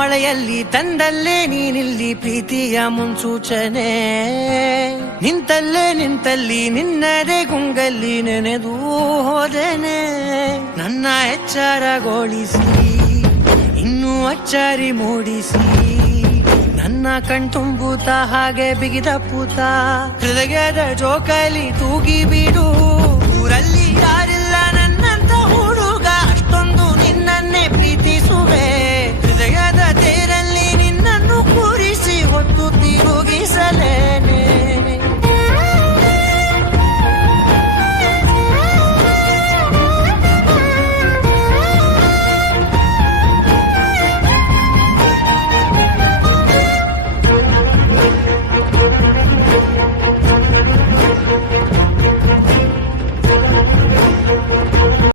ಮಳೆಯಲ್ಲಿ ತಂದಲ್ಲೇ ನೀನಿಲ್ಲಿ ಪ್ರೀತಿಯ ಮುನ್ಸೂಚನೆ ನಿಂತಲ್ಲೇ ನಿಂತಲ್ಲಿ ನಿನ್ನದೇ ಗುಂಗಲ್ಲಿ ನೆನೆದು ಹೋದೆ ನನ್ನ ಎಚ್ಚರಗೊಳಿಸಿ ಇನ್ನೂ ಅಚ್ಚರಿ ಮೂಡಿಸಿ ನನ್ನ ಕಣ್ತುಂಬೂತ ಹಾಗೆ ಹೃದಯದ ಜೋಕಲಿ ತೂಗಿ ತೂಗಿಬಿಡು